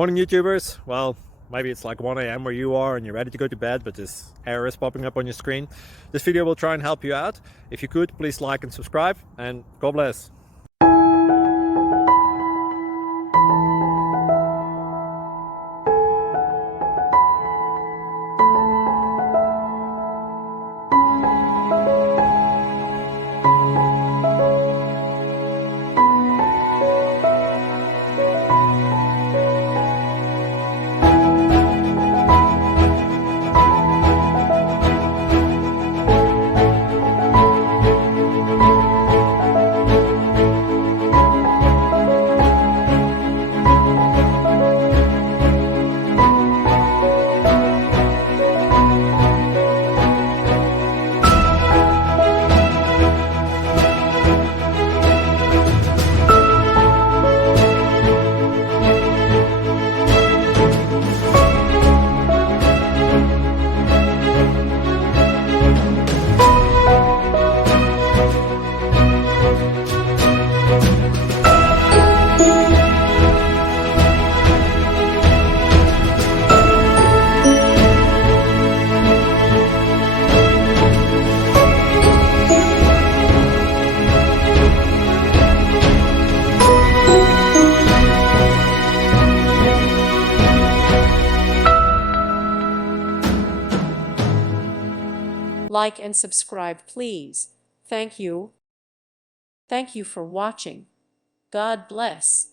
Morning YouTubers. Well, maybe it's like 1 a.m. where you are and you're ready to go to bed, but this error is popping up on your screen. This video will try and help you out. If you could, please like and subscribe, and God bless. Like and subscribe, please. Thank you. Thank you for watching. God bless.